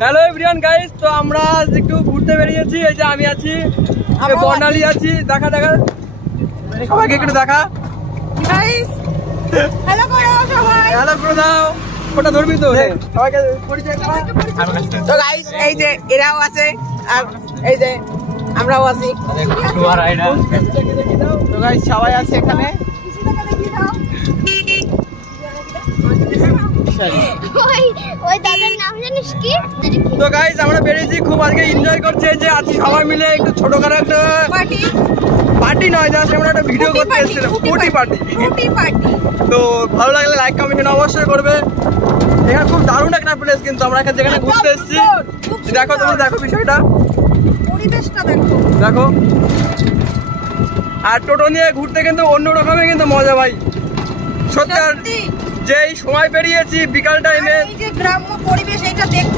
Hello everyone guys, তো আমরা একটু ঘুরতে বেরিয়েছি। এই যে আমি আছি, বর্ণালী আছি। দেখা সবাইকে একটু দেখা গাইস। হ্যালো করো সবাই, হ্যালো করে দাও। ওটা ধরবি তো সবাইকে পরিচয় করা। তো গাইস এই যে এরাও আছে আর এই যে আমরাও আছি। তো গাইস সবাই আছে এখানে। তো গাইস আমরা বেরিয়েছি, খুব আজকে এনজয় করছে। যে আজকে সবাই মিলে একটু ছোটখাটো একটা পার্টি নয়, জাস্ট আমরা একটা ভিডিও করতে এসেছিলাম। পার্টি। তো ভালো লাগলে লাইক কমেন্ট অবশ্যই করবে। এখানে খুব দারুণ একটা প্লেস, কিন্তু আমরা এখানে যেখানে ঘুরতে এসেছি। দেখো তোমরা, দেখো বিষয়টা, পরিবেশটা দেখো। আর টোটো নিয়ে ঘুরতে কিন্তু অন্য রকমের কিন্তু মজা ভাই, সত্যি। যেই সময় পেরিয়েছি বিকাল টাইমে, এই যে গ্রাম্য পরিবেশ, এটা দেখতে